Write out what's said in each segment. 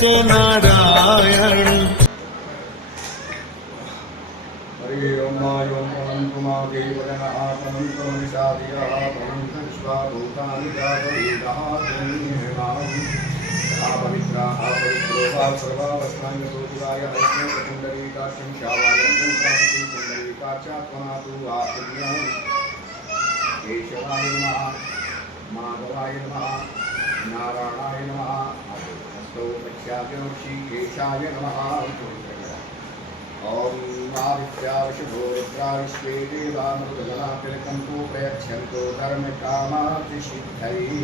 च नारायण। हरि ओम मा देवजनः पवन्तो निषादयः पवन्तं स्वाभूतानि जातवेदः पुण्येनाम् पवित्राः पवित्रो वा सर्वावस्थानि ज्योतिराय हस्ते कुण्डलीकाक्षं शावायं प्राप्ति कुण्डलीकाक्षात्मना तु आत्म्यं केशवाय नमः माधवाय नमः नारायणाय नमः हस्तौ पश्याय ऋषिकेशाय नमः। ओम आदित्यावशुभो रुद्राविश्वे देवा मृगगणा तिलकंतो प्रयच्छन्तो धर्मकामार्थिसिद्धये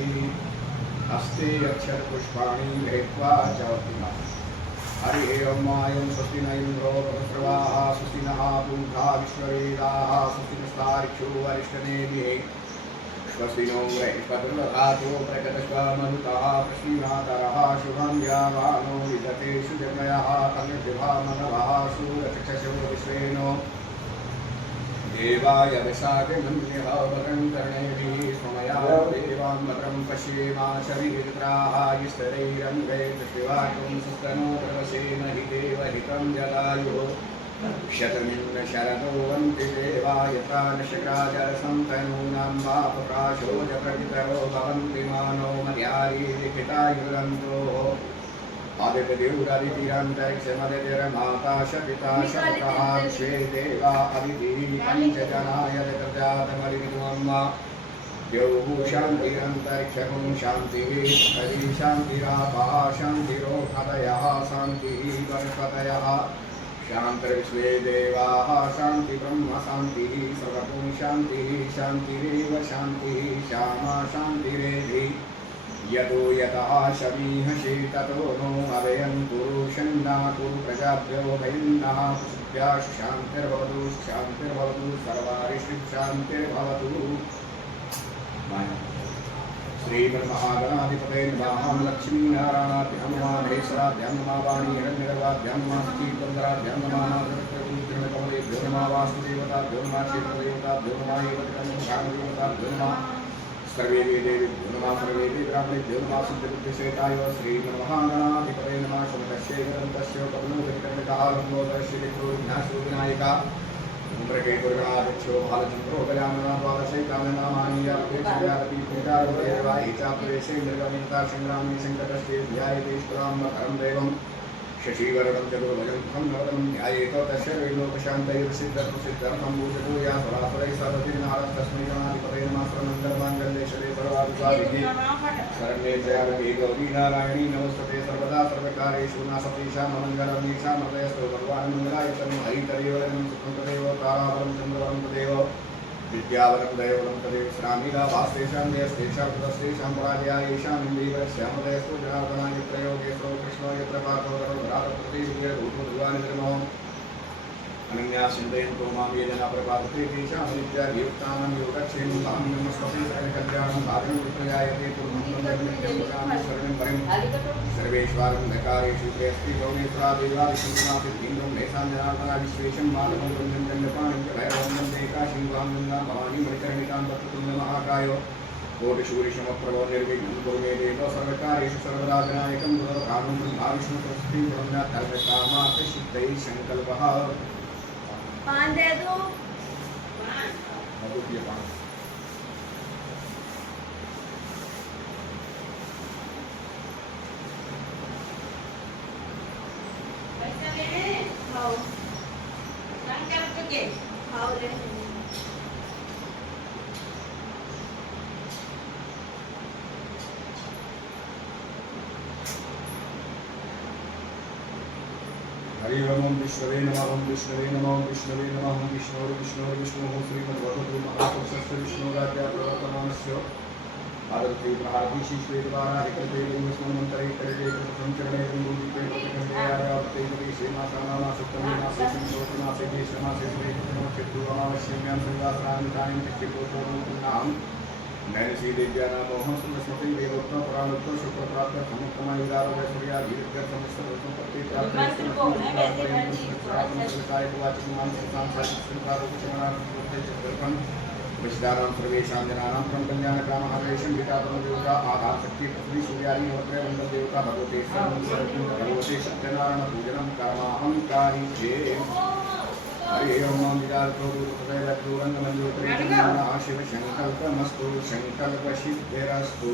हस्ते अक्षरपुष्पाणि गृहीत्वा चौतिमा। हरि ओम आयं स्वस्ति न इन्द्रो बृहस्पतिः स्वस्ति नः पूषा विश्ववेदाः स्वस्ति नस्तार्क्ष्यो अरिष्टनेमिः स्वस्ति नो बृहस्पतिर्दधातु प्रकटश्वमनुतः प्रश्नीनातरः शुभं यावानो विदते सुजनयः तन्निर्विभामनवः सूरचक्षुषो विश्वेनो देवाय विशाखमन्यः वरं कर्णेभिः स्वमया देवान् भद्रं पश्येमाशरीरित्राः स्तरैरङ्गै पृथिवाकुं सुस्तनो प्रवशेन हि देवहितं जलायुः शतमिन्द्र शरदो वन्ति देवायता नशक्राजसन्तनूनां वापप्राशो च प्रपितरो भवन्ति मानो मर्यारी लिखितायुरन्तो आदित्यदिव्यादितिरन्तरिक्षमदितिर्माता शपिता शतकः विश्वे देवा अदितिः पञ्चजनाय जगज्जातमरिविद्वम्मा द्यौः शान्तिरन्तरिक्षं शान्तिः हरि शान्तिरापः शान्तिरोषधयः शान्तिः वनस्पतयः शान्तिर्विश्वे देवाः शान्ति ब्रह्म शान्तिः सर्वतो शान्तिः शान्तिरेव शान्तिः श्यामा शान्तिरेधि यतो यतः शमीहसि ततो नो अभयं कुरु षण्णा कुरु प्रजाभ्यो भयन्नः पशुभ्यः शान्तिर्भवतु शान्तिर्भवतु सर्वारिषु शान्तिर्भवतु। श्रीमन्महागणाधिपते नमः। लक्ष्मीनारायणाभ्यां नमः महेश्वराभ्यां नमः वाणी हिरण्यगर्भाभ्यां नमः श्रीचन्द्राभ्यां नमः नागरत्नकमलेभ्यो नमः वास्तुदेवताभ्यो नमः क्षेत्रदेवताभ्यो नमः एवं नमः सर्वे देवेभ्यो नमः सर्वे ब्राह्मणेभ्यो नमः सिद्धबुद्धिश्वेताय श्रीमन्महागणाधिपते नमः शमकस्य गणन्तस्य कमलोदरिकर्णकः लम्बोदरस्य विघ्नाशो विनायकः उम्रकेतुर्गणाध्यक्षो भालचन्द्रो गजाननः द्वादशैकाननामानि यापदेशयादपीठेदारुदेवायिचाप्रदेशे निर्गमिता संग्रामे सङ्कटस्ते ध्यायेतेश्वरां करं देवं शशिवरणं चतुर्भुजं खं नवतं ध्यायेत तस्य वैलोकशान्तैर्सिद्धर्थं भूषतो या स्वरासुरैः सर्वतीर्णहारस्तस्मै गणाधिपतये नमः सर्वमङ्गलमाङ्गल्ये सर्वाभिसाधिके शरण्ये त्र्यम्बके गौरी नारायणी नमोस्तुते सर्वदा सर्वकारेषु नासतीशां मङ्गलं नीशां हृदयस्थो भगवान् मङ्गलायतं हरितरेवलं सुखं तदेव तारावलं चन्द्रवलं तदेव विद्यावलं दयवलं तदेव श्रामिका वास्तेषां देयस्तेषां कृतस्तेषां पराजया येषां इन्द्रियश्यामदयस्तु जनार्दनाय यत्र योगेश्वरो कृष्णो यत्र पार्थो धरातप्रतिर्भगवान् अनन्या चिन्तयन्तो मां ये जना प्रपादते तेषां नित्याभियुक्तानां योगक्षेमं तां नमस्ते सकलकल्याणं भागं विप्रयायते पूर्णं शरणं परिं सर्वेश्वरन्धकारेषु प्रेस्ति गौरेश्वरा देवा विष्णुनाथिन्द्रं मेषां जनार्दना विश्वेशं माधवं गञ्जन्यपाणिं च भैरवं वन्दे काशीं वां गङ्गां भवानीं मणिकर्णिकां तत्तुल्यमहाकायो कोटिशूरिशमप्रभो निर्विघ्नं कुरु मे देव सर्वकारेषु सर्वदा विनायकं गुरुकामं ब्रह्माविष्णुप्रस्थिं ब्रह्मकर्मकामार्थसिद्धैः सङ्कल्पः। पान दे दो। पैसा ले खाओ शंकर के खाओ ले हरि ओम विष्णवे नमः ओम विष्णवे नमः ओम विष्णवे नमः ओम विष्णुः श्रीमद्भगवतो महापुरुषस्य विष्णुराज्ञा प्रवर्तमानस्य भारते भारती श्रीश्वेतवारा हिकल्पे विष्णुमन्तरे करते संचरणे गुरुदीपे प्रतिकण्ठयायावते श्रीमासानामा सुक्तमे मासे संशोधनासे देशमासे श्रीकृष्णो अमावस्यां संवासरान्तानि चित्तोत्तरं नैनसी देव्यानामोहं सुमस्मति देवोत्तम पुराणोत्तम शुक्र प्राप्त समुत्तमायुधारोग्य सूर्याधीर्घ समस्तपत्ति प्राप्त विश्वानां सर्वेषां जनानां परं कल्याणकामहावेशं गीतापरमदेवता आधारशक्ति पृथ्वी सूर्यादि नवत्रय वन्ददेवता भगवते सर्वं भगवते सत्यनारायण पूजनं कर्माहं कारिष्ये हरि ओम नमो विदार्तो दूरंगमंजोत्रेन्द्रनाः शिव संकल्पमस्तु संकल्प सिद्धिरस्तु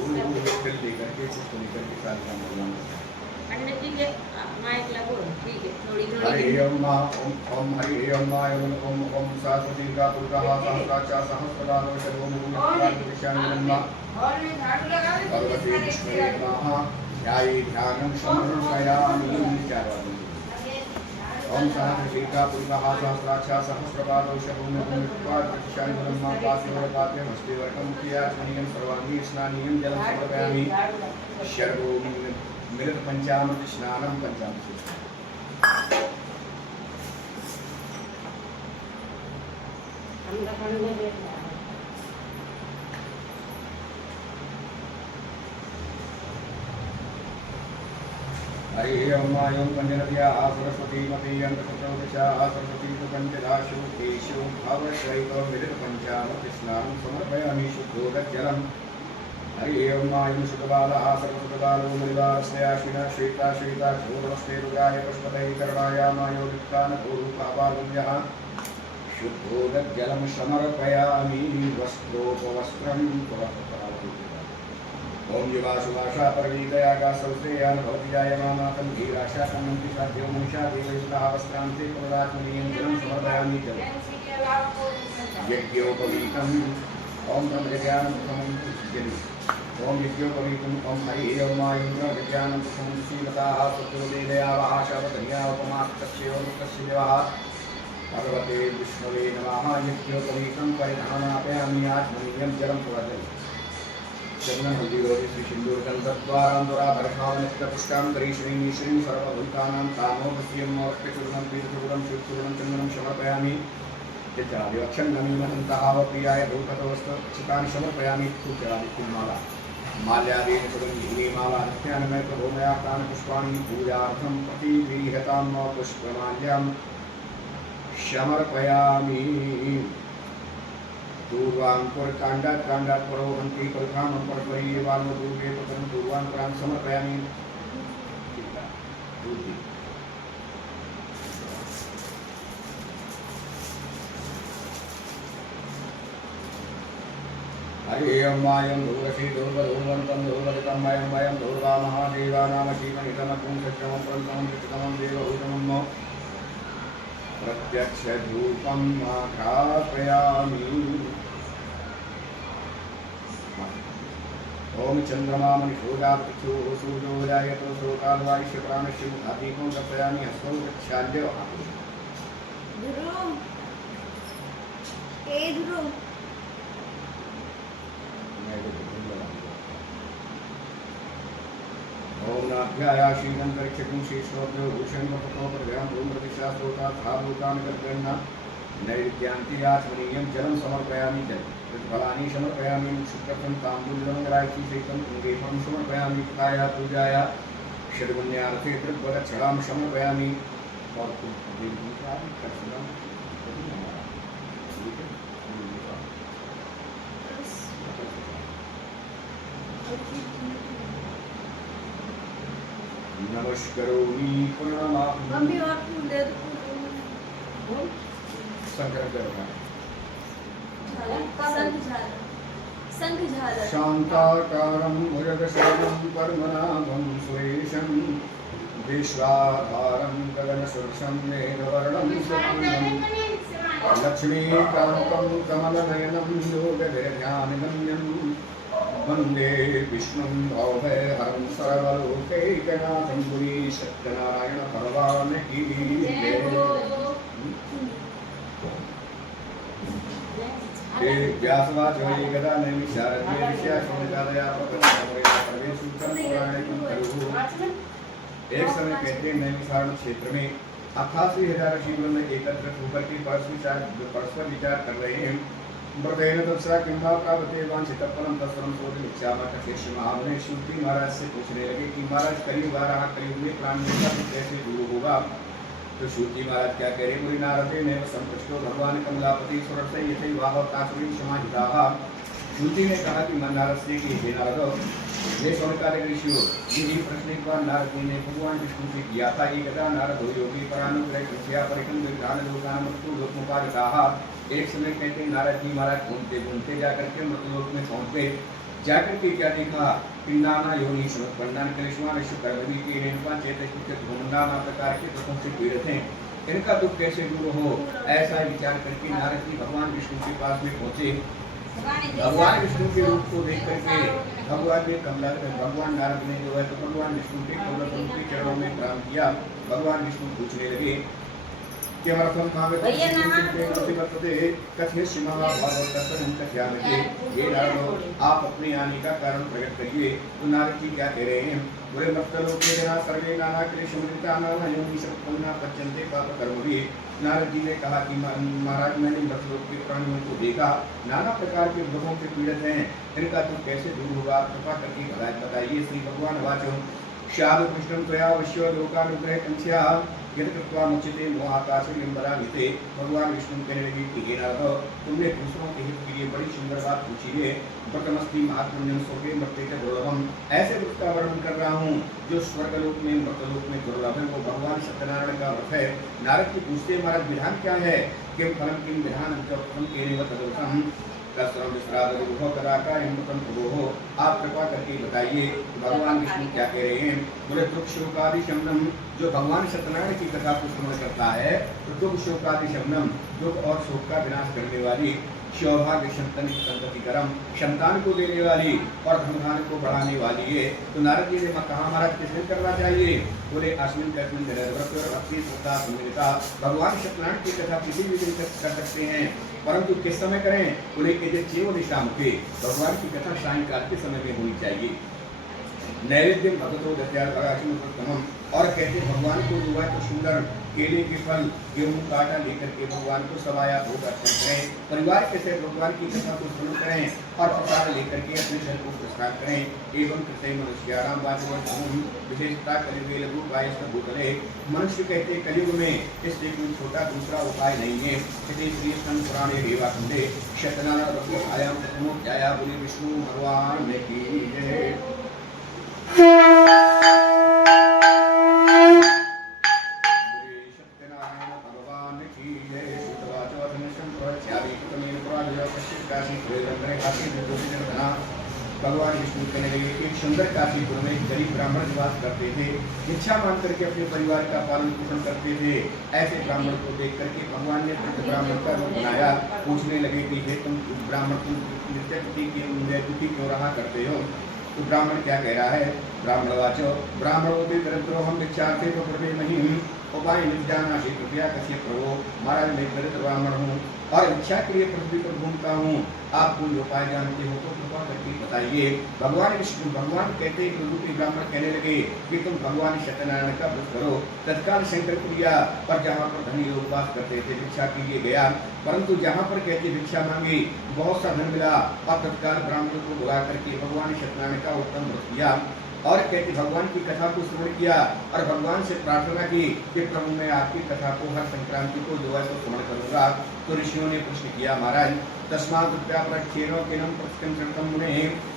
जल्दी करके कुछ लेकर के सारी काम करना पंडित जी के माइक लगो ठीक है थोड़ी हरि ओम ओम हरि ओम ओम ओम सरस्वती का दुर्गा सहस्राचा सहस्रबालो सर्वमुख दिशांगन्मा और में झाड़ू लगा दे भगवती विष्णु नमः ध्याये ध्यानं समर्पयामि चारवादन ओम सहस्रशीका दुर्गा सहस्राचा सहस्रबालो सर्वमुख दिशांगन्मा पासिवरपाते हस्तिवर्कं क्रियाचरणीयं सर्वांगी स्नानीयं जलं समर्पयामि शर्वो मिलित पंचामृत स्नानं पंचामृत हरि ओम आयं पंचनद्या सरस्वती मती अंतचतुर्दशा सरस्वती पंचदाशु केशु भवश्रैव मिलित पंचामृत स्नानं समर्पयामि शुद्धोदकजलम् हरि ओम आयं शुद्धबालः सर्वसुखबालो मलिवारस्य आशिना श्वेता श्वेता घोरवस्ते रुद्राय पुष्पतैः कर्णायामायो वित्तानपूर्वपापालुञ्जः शुद्धोदकजलं समर्पयामि वस्त्रोपवस्त्रं पुरःपरावति ओम युवाशुभाषा परवीतयागासौस्तेयान भवति जायमानातं धीराशा सम्मन्ति साध्यो मनुषा देवयुक्तः वस्त्रान्ते पुनरात्मनीयं जलं समर्पयामि यज्ञोपवीतम् ओम ब्रह्मज्ञानं जलि ओम यज्ञोपवीतम् ओम हरि ओम आयुन्द्र विज्ञानं सुशीलताः सत्योदयावः शवधन्या उपमास्तस्योनुतस्य देवः भगवते विष्णवे नमः यज्ञोपवीतं परिधानापयामि आत्मनीयं जलं पुरजल चंदन हल्दी रोटी श्री सिंदूर गंधद्वारांधराभरणावनित्यपुष्टांतरी श्रीं श्रीं सर्वभूतानां तामोदस्यं मोक्षचूर्णं पीतचूर्णं शिवचूर्णं चंदनं समर्पयामि यज्ञादि अक्षन्नमी महन्तावप्रियाय धूपतोस्तचितानि समर्पयामि पूज्यादि फूलमाला माल्यादीन सुगन्धीनि माला नित्यानमय प्रभोमया तानि पुष्पाणि पूजार्थं प्रतिगृह्यतां पुष्पमाल्यां समर्पयामि दूर्वांकुरकाण्डात् काण्डात् परोहन्ति परकामं परपरि वाल्मदूर्गे पतनं दूर्वांकुरान् समर्पयामि हरि ओम आयं दूरसी दूर्वधूमन्तं दूर्वदितं वयं वयं दूर्वा महादेवानाम शिवनितमकुं सत्यमं प्रन्तमं चित्तमं देवभूतमं प्रत्यक्षरूपं आघ्रापयामि ओम चंद्रमा मणिशोदापतिक्षुः सूर्यो जायतो शोकाद्वायुष्य प्राणस्य मुखादीपं तर्पयामि हस्तौ गच्छाल्य ध्रुव ए ध्रुव ओम नाभ्यायाशीनं करिष्यकुं शेषोभ्यो भूषणवपतोपरभ्यां धूम्रदिशास्त्रोता धावूतानि कर्गण्णा नैवेद्यान्ति आचमनीयं जलं समर्पयामि प्रतिफलानि समर्पयामि शुक्रं ताम्बूलं रायकी सहितं कुङ्गेपं समर्पयामि पिताया पूजाया षड्गुण्यार्थे दृग्वदक्षणां समर्पयामि और नमस्करोमि प्रणमामि मम्मी और फूल दे दो संकल्प करो संघ झालर शांताकारं भुजगशयनं पद्मनाभं सुरेशं विश्वाधारं गगनसदृशं मेघवर्णं शुक्लं लक्ष्मीकान्तं कमलनयनं योगधैर्यानिगम्यं वन्दे विष्णुं भवभयहरं सर्वलोकैकनाथं पुरी सत्यनारायण भगवान् की व्यासवाचो एकदा नैमिषारण्ये ऋष्याश्वमेधादया प्रवेशूत्रं पौराणिकं खलु। एक समय कहते नैमिषारण्य क्षेत्र में 88,000 ऋषिगण एकत्र होकर के परस्पर विचार कर रहे हैं। व्रतेन तत्सा किंवा प्राप्ते वांछितफलं तत्फलं सोढुम् इच्छामः कथयिष्य महामुने श्रुति महाराज से पूछने लगे कि महाराज कलयुग आ रहा, कलयुग में प्राण का कैसे दूर होगा। तो श्रुति महाराज क्या कह रहे, बोले नारदे ने संपृष्टो भगवान कमलापति सुरते यथे वाह तासुरी समाहिताः। श्रुति ने कहा कि मन नारद से कि हे नारद, ये सौनकादिक ऋषियों, यही प्रश्न एक बार नारद जी ने भगवान विष्णु से किया था। एकदा नारद योगी परानुग्रह कृत्या परिकम विधान लोकानमस्तु लोकमुपादिताः। एक समय कहते नारद जी महाराज घूमते घूमते जाकर के मृतलोक में पहुंचे। जाकर के क्या देखा कि नाना योनि समर्पणान करिश्मा विश्वकर्मी की रेणुका चेतन नाना प्रकार के दुखों से पीड़ित हैं, इनका दुख कैसे दूर हो, ऐसा विचार करके नारद जी भगवान विष्णु के पास में पहुंचे। भगवान विष्णु के रूप को देख करके भगवान नारद ने जो है तो भगवान विष्णु के कमल के चरणों में प्रणाम किया। भगवान विष्णु पूछने लगे कि अमरत्वं कामे वर्तते कथ्य सीमा भागवत कथन कथ्यामि। ये नारद, आप अपने आने का कारण प्रकट करिए। तो नारद जी क्या कह रहे हैं, बोले मर्त्यलोके जना सर्वे नाना क्लेशमुदिता नाना योनि संपन्ना पच्यन्ते पाप कर्मभिः। नारद जी ने कहा कि महाराज, मैंने मर्त्यलोक के प्राणियों को देखा, नाना प्रकार के दुखों से पीड़ित हैं, इनका दुख कैसे दूर होगा, कृपा करके बताइए। श्री भगवान वाचो शाद कृष्णं त्वया अवश्य लोकानुग्रह कंस्या यद कृत्वा मुच्यते मोहाकाशलिंबरामिते। भगवान विष्णु कहने लगे कि हे नारद, तुमने दूसरों के हित के लिए बड़ी सुंदर बात पूछी है। व्रतमस्ति महात्म्यं सोके मर्त्येच दुर्लभम। ऐसे व्रत का वर्णन कर रहा हूँ जो स्वर्गलोक में मर्त्यलोक में दुर्लभ है, वो भगवान सत्यनारायण का व्रत है। नारद जी पूछते महाराज विधान क्या है, किम फलम किम विधान आप कृपा करके बताइए। भगवान विष्णु क्या कह रहे हैं, बोले दुख शोकादि शमनम। जो भगवान सत्यनारायण की कथा को श्रवण करता है तो दुख शोकादि शमनम, दुख और शोक का विनाश करने वाली, सौभाग्य संतति करम, संतान को देने वाली और धन को बढ़ाने वाली है। तो नारद जी ने कहा महाराज किस दिन करना चाहिए, बोले अस्मिन कस्मिन भक्ति श्रद्धा सुमिरता। भगवान सत्यनारायण की कथा किसी भी दिन कर सकते हैं, परंतु किस समय करें, बोले शाम के। भगवान की कथा सायंकाल के समय में होनी चाहिए। नैवेद्य भगवतो दत्यात्मम। और कहते भगवान को जो है तो सुंदर केले के फल गेहूं का आटा लेकर के भगवान को सवाया भोग अर्पण करें। परिवार के साथ भगवान की कथा को श्रवण करें और प्रसाद लेकर के अपने घर को प्रसाद करें। एवं कृत्य मनुष्याराम वाचन विशेषता कलियुगे लघु उपाय भूतले। मनुष्य कहते कलियुग में इसलिए कोई छोटा दूसरा उपाय नहीं है। श्री पुराणे रेवा खंडे शतनारायण प्रथमोध्याय। बोले विष्णु भगवान की जय। भगवान विष्णु कहने लगे कि सुंदर काशीपुर में गरीब ब्राह्मण निवास करते थे, इच्छा मान करके अपने परिवार का पालन पोषण करते थे। ऐसे ब्राह्मण को देख करके भगवान ने ब्राह्मण का रूप बनाया। पूछने लगे कि हे तुम ब्राह्मण, तुम दुखी क्यों रहा करते हो। तो ब्राह्मण क्या कह रहा है, ब्राह्मण वाचो ब्राह्मणों के दरिद्रो हम भिक्षार्थे तो प्रभे नहीं उपाय निर्जाना से कृपया कश्य प्रभो। महाराज मैं दरिद्र ब्राह्मण हूँ और इच्छा के लिए पृथ्वी पर घूमता हूँ, आप कोई उपाय जानते हो तो कृपा करके बताइए। भगवान विष्णु भगवान कहते प्रभु ब्राह्मण कहने लगे कि तुम भगवान सत्यनारायण का व्रत करो। तत्काल शंकर प्रिया पर जहाँ पर धनी लोग वास करते थे भिक्षा के लिए गया, परंतु जहाँ पर कहते भिक्षा मांगी बहुत सा धन मिला और तत्काल ब्राह्मण को बुला करके भगवान सत्यनारायण का उत्तम व्रत किया और कहते भगवान की कथा को श्रवण किया और भगवान से प्रार्थना की कि प्रभु मैं आपकी कथा को हर संक्रांति को जो है तो श्रवण करूंगा। तो ऋषियों ने प्रश्न किया महाराज तस्मात् प्रत्यापरक्षेणो किनं प्रतिकं शरणं मुने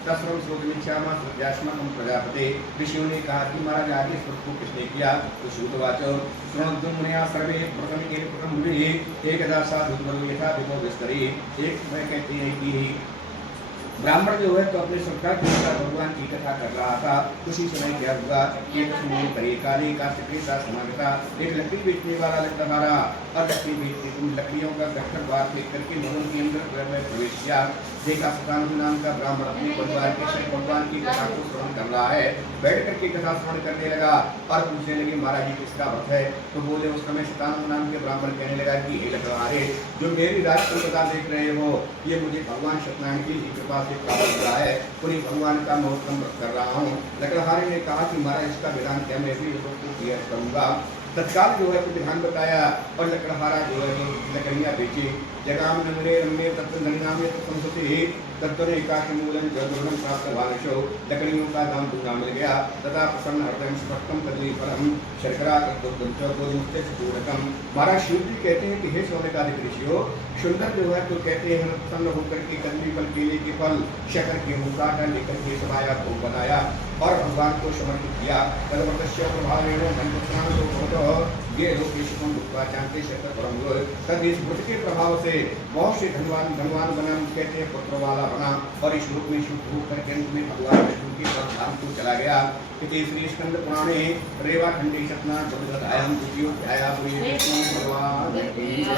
तस्रं श्रोतुमिच्छामः श्रद्धास्मकं प्रजापते। ऋषियों ने कहा कि महाराज आगे इस व्रत को किसने किया। तो श्रुतवाचो शृण्वन्तु मुनयः सर्वे प्रथम मुने एकदा साधु यथा विभो विस्तरे। एक मैं कहते हैं कि ब्राह्मण जो है तो अपने श्रद्धा के अनुसार भगवान की कथा कर रहा था। उसी समय क्या हुआ, एक काले का समागता एक लकड़ी बेचने वाला लकड़हारा और लकड़ी बेचने लकड़ियों का गठर बार फेंक करके भवन के अंदर प्रवेश किया। देखा सतानंद नाम का ब्राह्मण अपने परिवार के साथ भगवान की कथा को श्रवण कर रहा है, बैठ करके कथा श्रवण करने लगा और पूछने लगे महाराज जी किसका व्रत है। तो बोले उस समय सतानंद नाम के ब्राह्मण कहने लगा कि हे लकड़हारे जो मेरी राजकथा देख रहे हो ये मुझे भगवान सत्यनारायण की कृपा से प्राप्त हुआ है, उन्हीं भगवान का महोत्सव व्रत कर रहा हूँ। लकड़हारे ने कहा कि महाराज इसका विधान क्या, मैं भी इसको क्लियर करूंगा। तत्काल जो है तो विधान बताया और लकड़हारा जो है तो लकड़ियाँ बेची। जगह नमरे रम्य तत्व संसते तत्पर एकाकी मूलन जलूर्णम प्राप्त वानिशो लकड़ियों का दाम दूना मिल गया तथा प्रसन्न हृदय स्पष्टम कदली फलम शर्करा पूरकम। महाराज शिव जी कहते हैं कि हे सोने का ऋषियों, सुंदर जो है तो कहते हैं प्रसन्न होकर के कदली फल, केले के फल, शकर गेहूं का आटा लेकर के समाया भोग बनाया और भगवान को समर्पित किया। तदवतस्य प्रभावेण धनपुत्रान ये लोग जानते तब इस व्रत के प्रभाव से बहुत से धनवान बना, कहते हैं पुत्र वाला बना और इस रूप में शुद्ध होकर के अंत में भगवान विष्णु के धाम को चला गया। श्री स्कंद पुराणे रेवा खंडे सत्यनारायण बुद्धयाम द्वितीयो अध्याय भगवान की जय।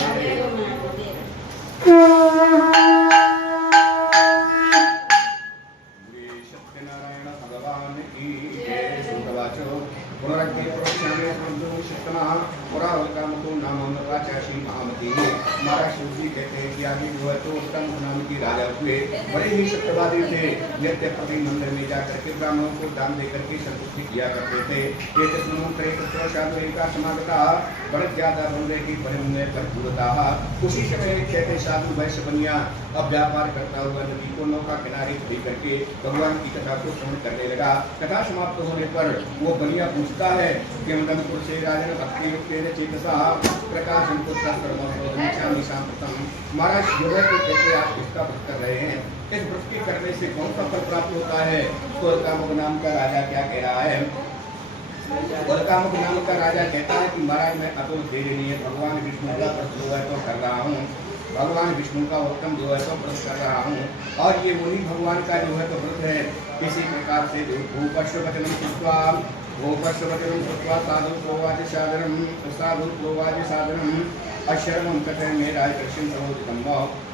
सत्यनारायण भगवान की जय। सुंदरवाचो पुनरग्नि प्रोक्षामे संतो शिष्टना पुरावकामको नाम वाचाशी महामती। महाराज शिव जी कहते हैं कि आगे जो है तो उत्तम नाम की राजा हुए, बड़े ही सत्यवादी थे। नित्य प्रति मंदिर में जाकर के ब्राह्मणों को दान देकर के संतुष्टि किया करते थे। ये तस्मोत्तरे तत्र साधु का समागता बड़े ज्यादा बंदे की परिमय भरपूरता। उसी समय कहते साधु वैश्य बनिया अब व्यापार करता हुआ नदी को नौका किनारे खड़ी करके भगवान की कथा को श्रवण करने लगा। कथा समाप्त होने पर वो बनिया पूछता है कि मदनपुर से राजन भक्ति युक्तेन चेतसा प्रकाशं पुत्रस्त्रमोदमिच्छामि सांप्रतम। महाराज जो है तो कहते आप इसका व्रत कर रहे हैं, इस व्रत के करने से कौन सा फल प्राप्त होता है? तो कामुक नाम का राजा क्या कह रहा है? कामुक नाम का राजा कहता है कि महाराज मैं अतुल देवनीय भगवान विष्णु का व्रत जो है तो कर रहा हूँ, भगवान विष्णु का उत्तम जो है तो व्रत कर रहा हूँ और ये वही भगवान का जो है तो व्रत है। किसी प्रकार से भूपश्ववचनम कृत्वा साधु प्रोवाच साधनम अशरम कथन मेरा कृष्ण सहोदितम।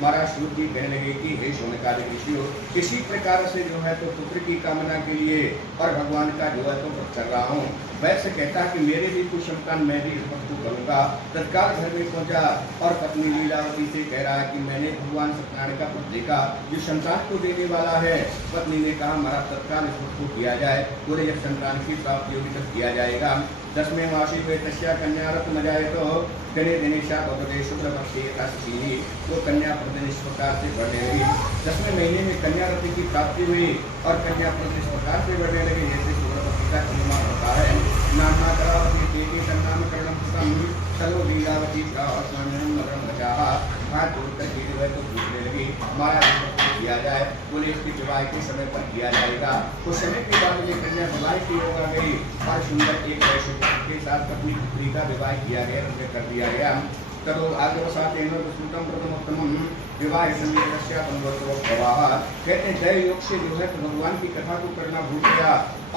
महाराज शिव जी कहने लगे कि हे शौनकादि ऋषियों, किसी प्रकार से जो है तो पुत्र की कामना के लिए और भगवान का जो है तो व्रत कर रहा हूँ। वैसे कहता कि मेरे भी कुछ संतान मैं भी इस व्रत को करूँगा। तत्काल घर में पहुंचा और पत्नी लीलावती से कह रहा है कि मैंने भगवान सत्यनारायण का व्रत देखा जो संतान को देने वाला है। पत्नी ने कहा हमारा तत्काल इस व्रत को किया जाए, पूरे जब संतान की प्राप्ति होगी तब किया जाएगा। 10वें मासी में तस्या कन्या रत्न मजाए तो गणे दिनेशा बपदे शुक्र पक्षी यथाशीली। वो कन्या प्रति इस प्रकार से बढ़ने लगी। 10वें महीने में कन्या रत्न की प्राप्ति हुई और कन्या प्रति इस प्रकार से बढ़ने लगी जैसे शुक्र पक्षी का निर्माण होता है। नामा करावती देवी संनामकरणम कृतम सर्व लीलावती का स्नानम मरण बचाहा। हाथ जोड़कर के जो है तो पूछने लगी महाराज किया जाए, बोले इसकी विवाह के समय पर किया जाएगा। कुछ समय के बाद ये कन्या विवाह की होगा गई और सुंदर एक वैश्य के साथ अपनी पुत्री का विवाह किया गया, उसे कर दिया गया। तब आगे प्रथम विवाह कहते हैं जय योग से जो है तो भगवान की कथा को करना भूल गया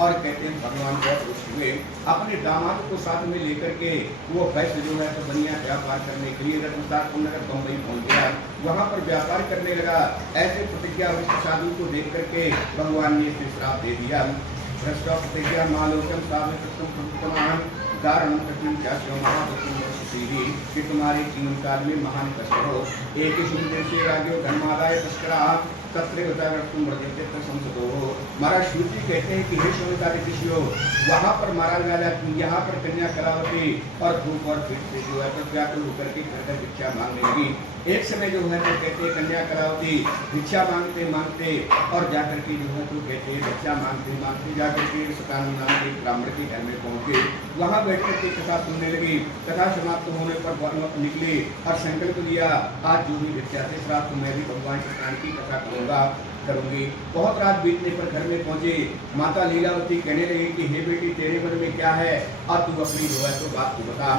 और कहते हैं भगवान बहुत रुष्ट हुए। अपने दामाद को साथ में लेकर के वो वैश्य जो है तो बनिया व्यापार करने के लिए नगर बम्बई पहुंच गया। वहां पर व्यापार करने लगा। ऐसे प्रतिज्ञा साधु को देख करके भगवान ने इसे श्राप दे दिया। भ्रष्ट प्रतिज्ञा मालोकम साधन कारण कि तुम्हारे जीवन काल में महान कष्ट हो। एक ही सुंदर से राज्यों धर्मादाय तस्करा तत्र तुम संसदो हो। महाराज शिव जी कहते हैं कि हे शौनकादि ऋषियों, वहाँ पर महाराज राजा यहाँ पर कन्या करावती और धूप और फिर से जो है तो व्याकुल होकर के घर भिक्षा मांगने लगी। एक समय जो है तो कहते कन्या करावती भिक्षा मांगते मांगते और जाकर के जो है तो कहते भिक्षा मांगते मांगते जाकर के सतानंद नाम के ब्राह्मण के घर में पहुंचे। वहाँ बैठकर के कथा सुनने लगी। कथा समाप्त होने पर निकले और संकल्प लिया आज जो भी भिक्षा से प्राप्त मैं भी भगवान सत्यनारायण की कथा करूंगी। बहुत रात बीतने पर घर में पहुंचे। माता लीलावती कहने लगी कि हे बेटी तेरे मन में क्या है, अब तू अपनी जो है तो बात को बता।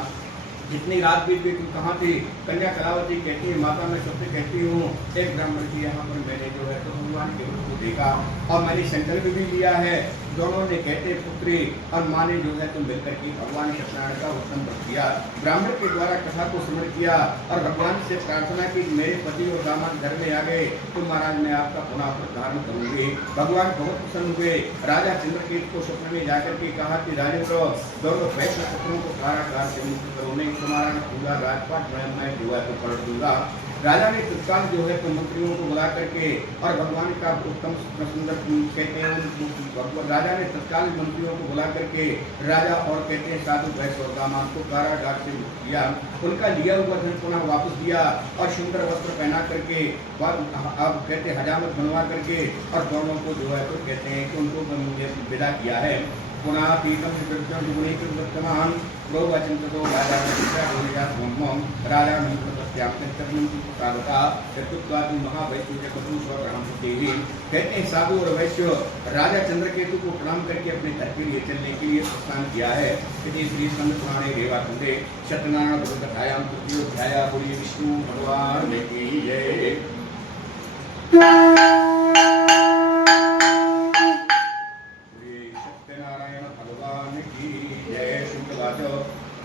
जितनी रात बीत गई तुम कहाँ थी? कन्या करावती कहती है माता मैं सबसे कहती हूँ एक ब्राह्मण की यहाँ पर मैंने जो है तो भगवान के रूप को देखा और मैंने संकल्प भी लिया है। दोनों ने कहते पुत्री और माँ ने जो है तो मिलकर के भगवान सत्यनारायण का उत्तम व्रत किया। ब्राह्मण के द्वारा कथा को स्मरण किया और भगवान से प्रार्थना की मेरे पति और दामाद घर में आ गए तो महाराज मैं आपका पुनः व्रत धारण करूंगी। भगवान बहुत प्रसन्न हुए। राजा चंद्रकेत को स्वप्न में जाकर के कहा कि राजेंद्र दोनों वैश्य पुत्रों को कारागार से मुक्त करो, नहीं तुम्हारा पूरा राजपाट मैं जो है तो पलट दूंगा। राजा ने तत्काल जो है तो मंत्रियों को बुला करके और भगवान का उत्तम सुंदर कहते हैं, राजा ने तत्काल मंत्रियों को बुला करके राजा और कहते हैं साधु वैश्य और दामाद को कारागार से मुक्त किया, उनका लिया हुआ धन पुनः वापस दिया और सुंदर वस्त्र पहना करके अब कहते हैं हजामत बनवा करके और दोनों को जो है तो कहते हैं कि उनको विदा किया है। पुनः पीतम सुकृत्यम दुगुणीकृतवर्तमान प्रोवचंतो राजा राजा कहते हैं साधु और वैश्य राजा चंद्रकेतु को प्रणाम करके अपने घर के लिए चलने के लिए प्रस्थान किया है। श्री स्कंद पुराणे रेवाखंडे सत्यनारायण कथायाम तृतीयोध्याय बोलिए विष्णु भगवान की जय। सत्यनारायण भगवान की जय। शुक्लवाचो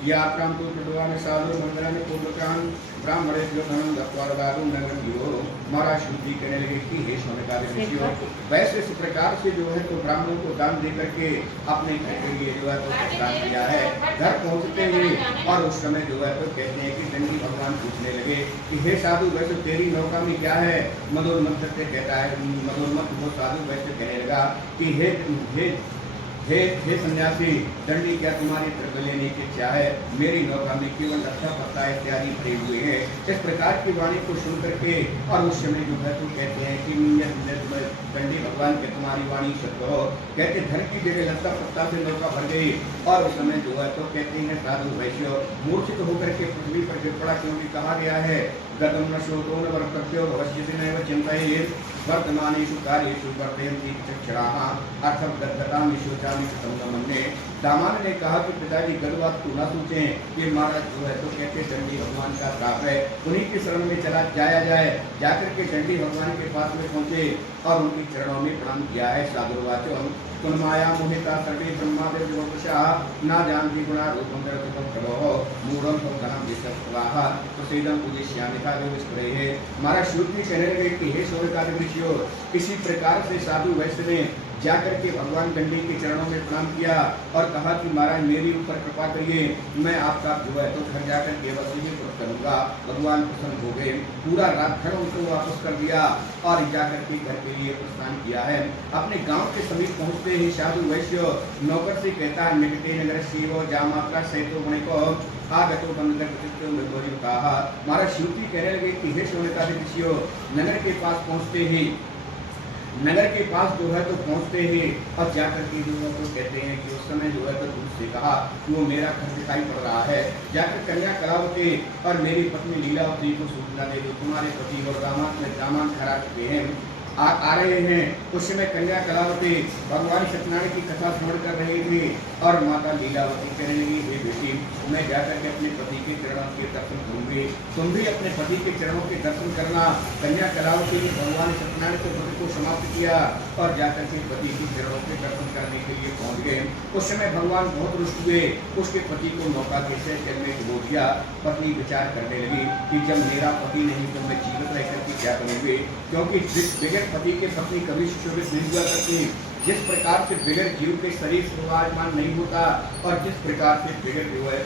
यात्रां तु कृतवान् साधु मंगलानि पूर्वकान् ब्राह्मणेभ्यो धनं दत्त्वा दातुं नगरं गिरो। महाराज शुद्धि कहने लगे कि हे सोनकादि ऋषियों, वैसे इस प्रकार से जो है तो ब्राह्मणों को दान दे करके अपने घर के लिए जो है तो प्रस्थान किया है। घर पहुंचते ही और उस समय जो है तो कहते हैं कि दंडी भगवान पूछने लगे कि हे साधु वैसे तेरी नौका में क्या है? मधुरमत करके कहता है मधुरमत वो साधु वैसे कहने लगा कि हे सन्यासी, दंडी क्या तुम्हारी द्रव्य लेने की इच्छा है? मेरी नौका में केवल अच्छा पत्ता इत्यादि भरे हुए हैं। इस प्रकार की वाणी को सुन करके और उस समय जो है तो कहते हैं कि दंडी भगवान के तुम्हारी वाणी सत्य हो, कहते धन की जगह लत्ता पत्ता से नौका भर गई और उस समय जो है तो कहते हैं साधु वैश्य मूर्छित होकर के पृथ्वी पर गिर पड़ा, क्योंकि कहा गया है गतम न शोधो न वर्तव्यो भविष्यति नैव चिन्तयेत् वर्तमानेषु कार्येषु वर्तयन्ति चक्षराः अर्थात गद्गतां शोचामि कथं न मन्ये। दामाद ने कहा कि पिताजी गलत बात को न सोचें, कि महाराज जो है तो कहते दंडी भगवान का श्राप है, उन्हीं के शरण में चला जाया जाए। जाकर के दंडी भगवान के पास में पहुंचे और उनके चरणों में प्रणाम किया है। साधुवाचो तन्माया मोहिता सर्वे ब्रह्मादि विवशा न जानति गुणा रूपं दर्शकं प्रभो मूढ़ं तो धनं विश्वाह प्रसीदं पूजिष्यामि था जो विस्परे है। महाराज शुद्ध भी कहने लगे कि हे सोनकादि ऋषियों, इसी प्रकार से साधु वैश्य ने जाकर के भगवान दंडी के चरणों में प्रणाम किया और कहा कि महाराज मेरी ऊपर कृपा करिए, मैं आपका जो है तो घर जाकर के वसी में व्रत करूंगा। भगवान प्रसन्न हो गए, पूरा रातभर उनको वापस कर दिया और जाकर के घर के लिए प्रस्थान किया है। अपने गांव के समीप पहुंचते ही साधु वैश्य नौकर से कहता है निकटे नगर शिव जामात्रा सहितो गुणे को आगतो बंदर कहा। महाराज शिवजी कहने लगे कि हे सोनकादि ऋषियों, नगर के पास पहुंचते ही नगर के पास जो है तो पहुंचते ही और जाकर के जो है तो कहते हैं कि उस समय जो है तो उससे कहा कि वो मेरा घर दिखाई पड़ रहा है, जाकर कन्या कलावती और मेरी पत्नी लीलावती को सूचना दे दो, तुम्हारे पति और दामाद खरा चुके हैं, आ रहे हैं। उस समय कन्या कलावती भगवान सत्यनारायण की कथा स्मरण कर रही थी और माता लीलावती कहने लगी हे बेटी, मैं जाकर के अपने पति के चरणों के दर्शन करूंगी, तुम भी अपने पति के चरणों के दर्शन करना। कन्या कलावती ने भगवान सत्यनारायण के व्रत को समाप्त किया और जाकर के पति के चरणों के दर्शन करने के लिए पहुंच गए। उस समय भगवान बहुत रुष्ट हुए, उसके पति को नौका के से जल में डुबो दिया। पत्नी विचार करने लगी कि जब मेरा पति नहीं तो मैं जीवित रहकर के क्या करूंगी, क्योंकि बगैर पति के पत्नी कभी सुशोभित नहीं हुआ करती। जिस प्रकार से बगैर जीव के शरीर शोभायमान नहीं होता और जिस प्रकार से बगैर जो है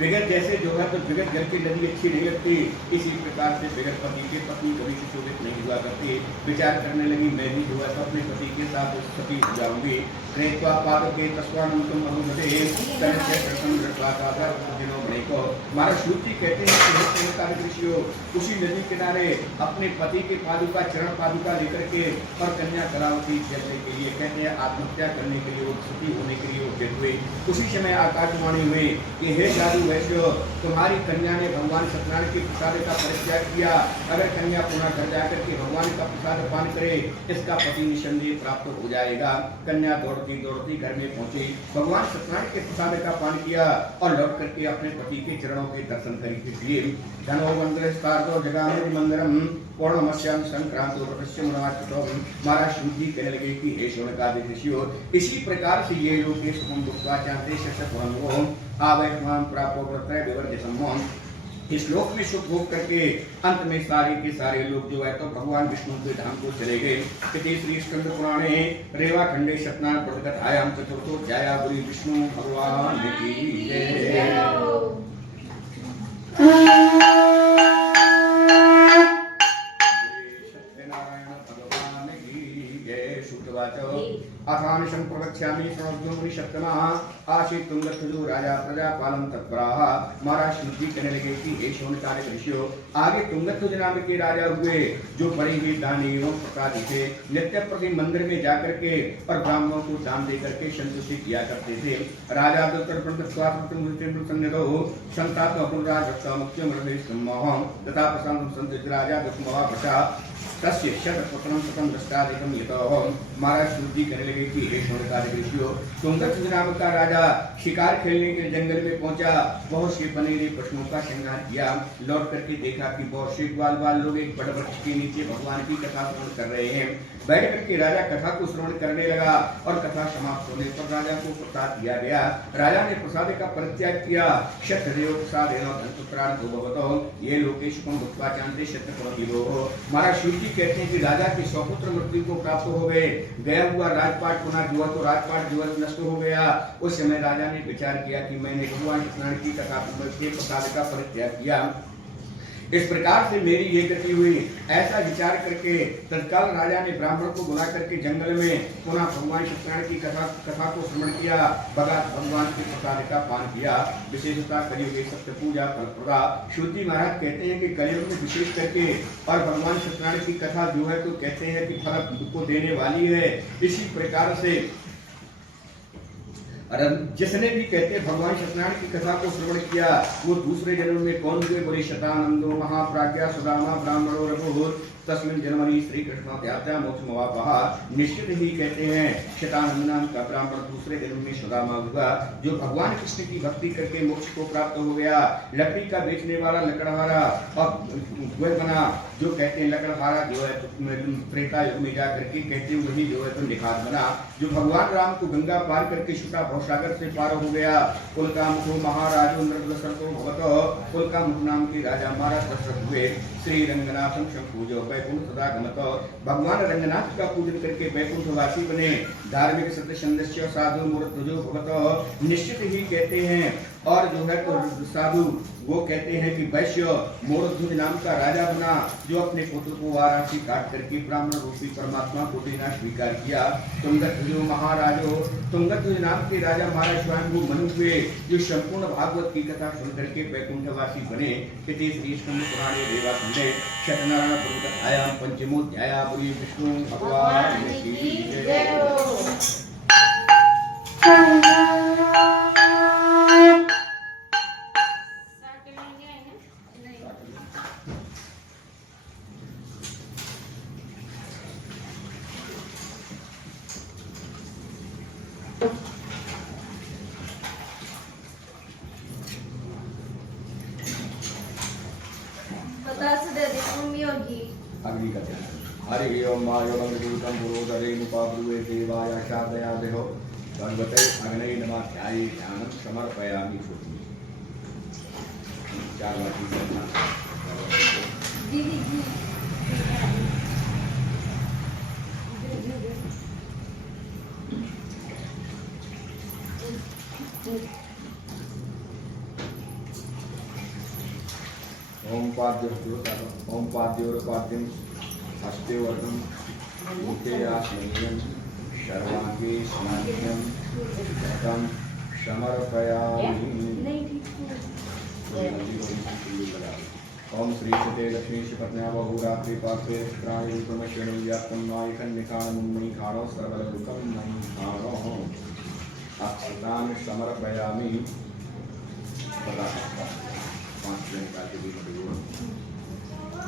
बगैर जैसे जो है तो बगैर जल की नदी अच्छी नहीं लगती, इसी प्रकार से बगैर पति के पत्नी कभी सुशोभित नहीं हुआ करती। विचार करने लगी मैं भी जो है तो अपने पति के साथ सती हो जाऊंगी। प्रेत्वा पादके तस्वानुतम अनुमते तनस्य प्रथम रत्वाकादर दिनों बने को। महाराज श्रुति कहते हैं कि हे सोनकादि ऋषियों, उसी नदी किनारे अपने पति के पादुका चरण पादुका लेकर के और कन्या कलावती चलने के लिए कहते हैं आत्महत्या करने के लिए वो सती होने के लिए उद्यत हुए। उसी समय आकाशवाणी हुई कि हे साधु वैश्य, तुम्हारी कन्या ने भगवान सत्यनारायण के प्रसाद का परित्याग किया, अगर कन्या पुनः घर जाकर के भगवान का प्रसाद पान करे इसका पति निसंदेह प्राप्त हो जाएगा। कन्या दौड़ती दौड़ती घर में पहुंची, भगवान सत्यनारायण के प्रसाद का पान किया और लौट करके अपने पति के चरणों के दर्शन किए। धनो मंदिर स्तार्दो जगामि मंदिरम पूर्णमस्याम संक्रांतो प्रपश्य मनवाचितो। महाराज शिवजी कहने लगे कि हे सोनकादि ऋषियों, इसी प्रकार से ये लोग के सुखम दुखा चाहते शशपुरंगो आवेशमान प्राप्तो प्रत्यय विवर्ज सम्मोहन। इस लोक में सुख भोग करके अंत में सारे के सारे लोग जो है तो भगवान विष्णु के धाम को चले गए। श्री स्कंद पुराणे रेवाखंडे सत्यनारायण व्रतकथायां चतुर्थोध्याय बोली विष्णु भगवान की जय। श्रुतवाच अथानिशं प्रवक्ष्यामि प्रणोद्योमि सप्तमः आसीत् तुंगध्वजो राजा प्रजापालं तत्पराः। महाराज शिव जी कहने लगे कि हे शौनकादिक ऋषियों, आगे तुंगध्वज नाम के राजा हुए जो बड़े ही दानी एवं प्रसादी थे। नित्य प्रति मंदिर में जाकर के और ब्राह्मणों को दान दे करके संतुष्टि किया करते थे। राजा तथा प्रशांत संत राजा तस्य शतपत्रं शतं दष्टाधिकं यतः। महाराज शिव जी कहने लगे कि हे शौनकादिक ऋषियों, तुंगध्वज नाम का राजा शिकार खेलने के जंगल में पहुंचा। बहुत से बनेरे पशुओं का श्रृंगार किया। लौट करके देखा कि बहुत से ग्वाल लोग एक बड़े वृक्ष के नीचे भगवान की कथा श्रवण कर रहे हैं। बैठ करके राजा कथा को श्रवण करने लगा और कथा समाप्त होने पर राजा को प्रसाद दिया गया। राजा ने प्रसाद का परित्याग किया। क्षत्रियो प्रसादेन धनपुत्रार्थ भवतो ये लोकेशुकं भुक्त्वा चान्ते क्षत्रपतिलो। महाराज शिव जी कहते हैं कि राजा के सौपुत्र मृत्यु को प्राप्त हो गए। गया हुआ राजपाट पुनः जो तो राजपाट जो नष्ट हो गया। उस समय राजा ने विचार किया कि मैंने भगवान कृष्ण की कथा के प्रसाद का परित्याग किया, इस प्रकार से मेरी ये गति हुई। ऐसा विचार करके तत्काल राजा ने ब्राह्मण को बुला करके जंगल में पुनः भगवान सत्यनारायण की कथा को श्रवण किया। भगवान के प्रसाद का पान किया। विशेषता कलियुग सत्य पूजा फलप्रदा। शिव जी महाराज कहते हैं कि कलियुग में विशेष करके और भगवान सत्यनारायण की कथा जो है तो कहते हैं कि फल को देने वाली है। इसी प्रकार से जिसने भी कहते हैं भगवान सत्यनारायण की कथा को श्रवण किया वो दूसरे जन्म में कौन हुए? बोले शतानंदो महाप्राज्ञा सुदामा ब्राह्मणो रघुर तस्मिन् जन्मनि श्री कृष्ण त्यात्या मोक्षमवापः। निश्चित ही कहते हैं शतानंद नाम का ब्राह्मण दूसरे जन्म में सुदामा हुआ जो भगवान कृष्ण की भक्ति करके मोक्ष को प्राप्त हो गया। लकड़ी का बेचने वाला लकड़हारा और वह बना जो कहते हैं लकड़हारा जो है त्रेता युग में जा करके कहते हैं वही जो है तो निखात बना जो भगवान राम को गंगा पार करके छुटा भवसागर से पार हो गया। कुलकामुखो महाराजो नृदशरथो भवतो। कुलकामुख नाम के राजा महाराज दशरथ हुए। श्री रंगनाथं संपूजो वैकुंठ सदा गमतो। भगवान रंगनाथ का पूजन करके वैकुंठवासी बने। धार्मिक सत्य संदस्य साधु मूर्तजो भवतो। निश्चित ही कहते हैं और जो है तो साधु वो कहते हैं कि वैश्य मूर्तध्वज नाम का राजा बना जो अपने पुत्र को वाराणसी काट करके ब्राह्मण रूपी परमात्मा को देना स्वीकार किया। तुंगध्वजो महाराजो। तुंगध्वज नाम के राजा महाराज स्वयं वो मनु हुए जो संपूर्ण भागवत की कथा सुन करके वैकुंठवासी बने। श्री स्कंद पुराणे देवासुंदे सत्यनारायण पुराण कथायां पंचमोध्याया बोली विष्णु भगवान की जय। अग्नि का ध्यान। हरि ओम मायोगं दूतं पुरोदरे नुपाब्रुवे देवाय शादया देहो भगवते अग्नये नमः। ध्याये ध्यानं समर्पयामि। चार बार ओम पाद्योरपाद्यं हस्ते वर्णं मुखे आश्रयं सर्वांगे स्नानं तं समर्पयामि। ओम श्री सते लक्ष्मी श्रीपत्न्या बहुरात्रि पार्श्वे प्राणी प्रमश्यणं व्याप्तं मायकन्निकानमुन्मयि खाणो सर्वलोकं मयि खाणो अक्षतान् समर्पयामि।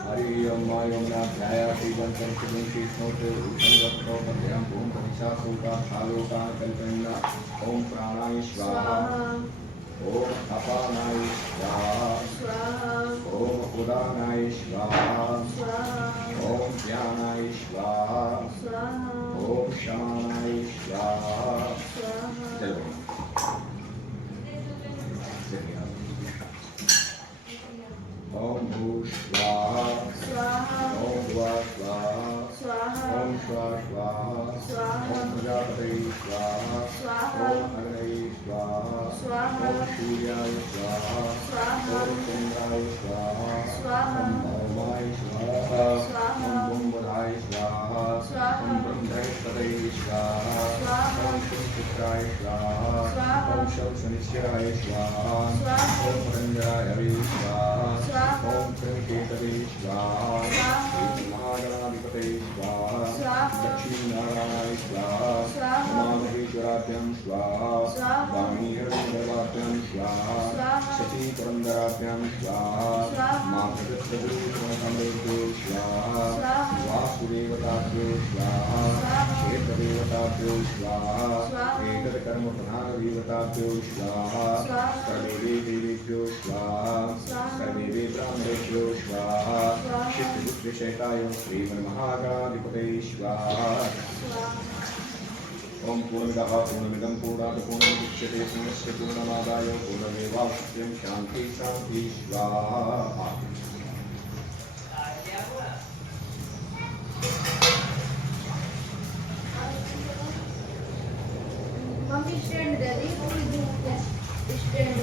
हरि ओम मायोमना ध्याया श्रीवंतं श्रीष्णोते भूषणवत्तो पद्यं ओम परिशासोका खालोका कल्पन्ना। ओम प्राणाय स्वाहा। ओम अपानाय स्वाहा। ओम उदानाय स्वाहा। ओम ज्ञानाय स्वाहा। ओम शमानाय स्वाहा। चलो ओम भू स्वाहा। ओम भुवा स्वाहा। ओम स्वा स्वाहा। ओम प्रजापतये स्वाहा। ओम अग्नये स्वाहा। ओम सूर्याय स्वाहा। ओम चंद्राय स्वाहा। ओम भौमाय स्वाहा। ओम बुम्बुधाय ब्रह्मपुत्राय स्वाहा स्वाहा। ओम ब्रह्मणस्पतये स्वाहा स्वाहा। ओम शिवपुत्राय स्वाहा स्वाहा। ओम शौशनिश्चराय स्वाहा स्वाहा। ओम रंजनाय स्वाहा स्वाहा। ओम कृमिकेतवे स्वाहा स्वाहा। ओम महागणाधिपतये स्वाहा स्वाहा। लक्ष्मीनारायणाय स्वाहा स्वाहा। उमामहेश्वराभ्यां स्वाहा स्वाहा। वाणीहिरण्यगर्भाभ्यां स्वाहा स्वाहा। शचीपुरन्दराभ्यां स्वाहा स्वाहा। मातृप्रभुत्वसमृद्धो स्वाहा स्वाहा। वासुदेवताभ्यो स्वाहा स्वाहा। क्षेत्रदेवताभ्यो स्वाहा स्वाहा। एतत्कर्मप्रधानदेवताभ्यो स्वाहा स्वाहा। सर्वे देवेभ्यो स्वाहा स्वाहा। सर्वे ब्राह्मणेभ्यो स्वाहा स्वाहा। शिष्टपुत्रशेताय श्रीमन्महागणाधिपतये स्वाहा ओम पूर्णमदः पूर्णमिदं पूर्णात् पूर्णमुदच्यते पूर्णस्य पूर्णमादाय पूर्णमेवावशिष्यते शांति शांति स्वाहा मम्मी स्टैंड दे दी पूरी दूर स्टैंड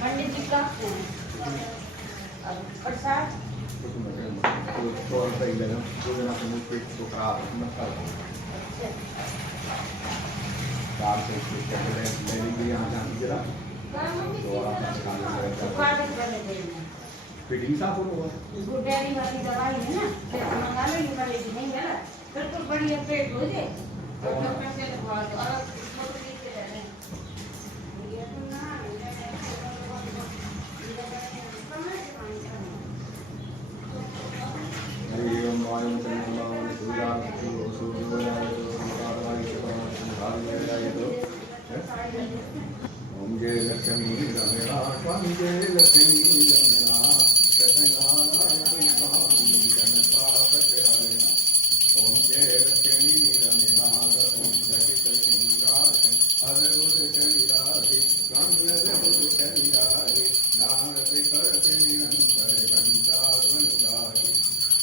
पंडित जी का प्रसाद थोड़ा सा ही लेना दो जना को मुझ पे तो खराब मत कर कार से ले लीजिए यहाँ जाने जरा तो आप खाना फिटिंग साफ होगा गुड्डेरी वाली दवाई है ना फिर मंगा लो ये वाली नहीं मिला फिर तो बढ़िया पेट हो जाए और डॉक्टर से लगवा दो और फोटो खींच के रहने ये तो ना हरि ओम वायुं चन्द्रमां सूर्याय सूर्योदयाय सूर्योदयाय सूर्योदयाय ओम जय लक्ष्मी रमणा स्वामी जय लक्ष्मी रमणा सत्यनारायण स्वामी जनपापहरणा ओम जय लक्ष्मी रमणा रतन जटित सिंहासन अद्भुत शरीराधि गंगधर शरीराधि नारद करते निरंतर घंटा ध्वनिवादि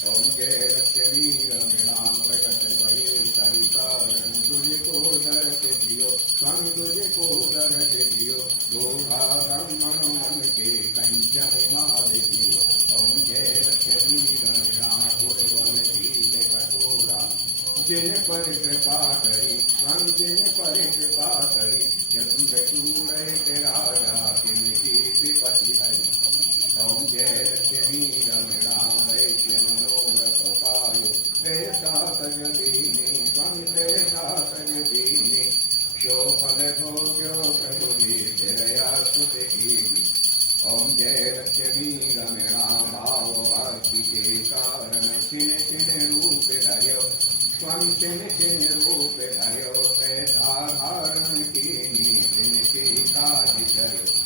ओम जय लक्ष्मी रमणा प्रकट भये कलिकारण तुझको दर्श दियो स्वामी तुझको दर्श दियो गोहा ब्रह्मण मन के कंचन माल दियो ओम जय लक्ष्मी रमणा गुरुवन कील कठोरा जिन पर कृपा करी स्वामी जिन पर कृपा करी चंद्रचूड़ राजा तिनकी विपति हरि ओम जय लक्ष्मी रमणा वैश्य मनोरथ पायो देता सजदीनी स्वामी देता सजदीनी शो फल भोग्यो प्रभु जी तेरया सुतकी ओम जय लक्ष्मी रमणा भाव भक्ति के कारण छिन छिन रूप धर्यो स्वामी छिन छिन रूप धर्यो कैसा धारण कीनी तिनके काज चर्यो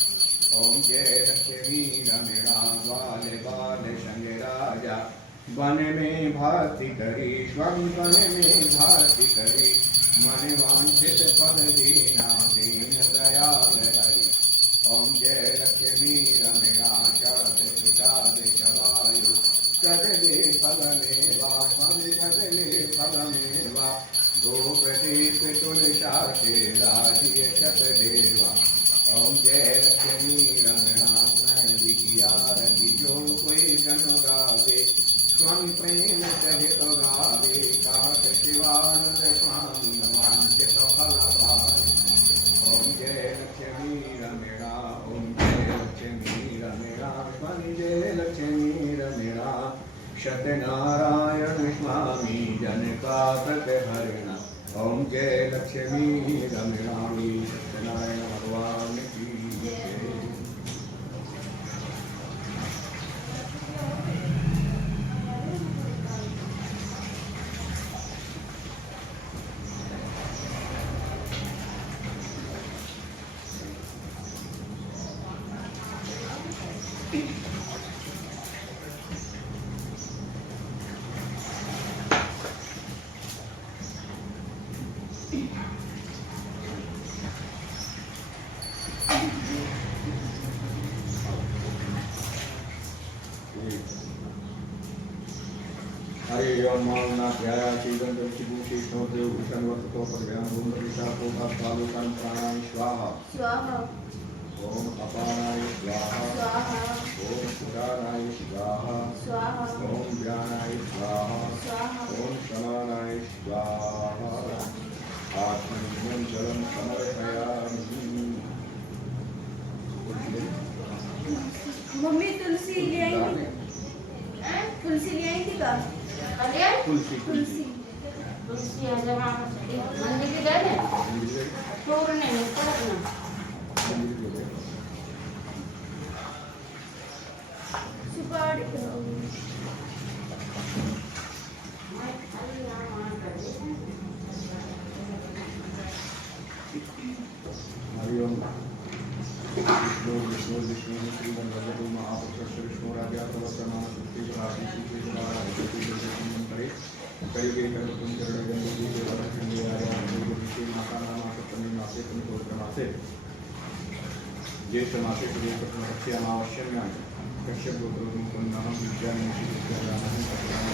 ओम जय लक्ष्मी रमणा बाल बाल संग राजा वन में भाति करी स्वामी वन में भाति करी मन वांछित फल दीना दीन दयाल हरि ओम जय लक्ष्मी रमणा चढ़ते प्रसाद चवायु चढ़ले फल मेवा स्वामी चढ़ले फल मेवा गोप्रदीप तुलसा के राजिय शत देवा ओम जय लक्ष्मी रमणा स्मरण विद्यारति जो कोई गण गावे स्वामी प्रेम सहित गावे कहत शिवानंद स्वामी वांछित फल पावे ओम जय लक्ष्मी रमणा ओम जय लक्ष्मी रमणा स्वामी जय लक्ष्मी रमणा सत्यनारायण स्वामी जन का प्रतिहरणा ओम जय लक्ष्मी रमणा सत्यनारायण भगवान की जय। हरि एवं मालनाध्याय शीघ्रं दर्शिभूषिष्णोदेव भूषण वर्ततो परिव्याम भूमरिषापोकास्तालुकान् प्राणान् स्वाहा स्वाहा ओम अपानाय स्वाहा स्वाहा ओम उदानाय स्वाहा स्वाहा ओम ज्ञानाय स्वाहा स्वाहा ओम समानाय स्वाहा आत्मनिर्मलं जलं समर्पयामि। मम्मी तुलसी ले आई थी तुलसी ले आई थी का तुलसी तुलसी तुलसी आज वहाँ मंदिर के गए थे छोड़ नहीं पड़क ना सुपारी हरिओम विष्णु विष्णु विष्णु श्री गणपति महापुरुष विष्णु राजा प्रवर्तमान शक्ति राशि श्री कुमार शक्ति करे कलिगे कर्म चरण गंगे देवता चंद्राया श्री माता नाम सप्तमी मासे पंचोत्तर मासे ज्येष्ठ मासे श्री प्रथम अमावस्या में कश्यप गोत्र पुण्यः विद्यानि विद्यानां सत्यानां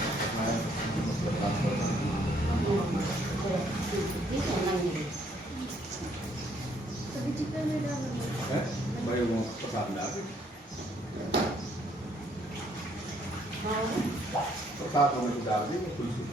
अभी चिकन में डाल है भाई वो प्रसाद ला प्रसाद में डाल दी तुलसी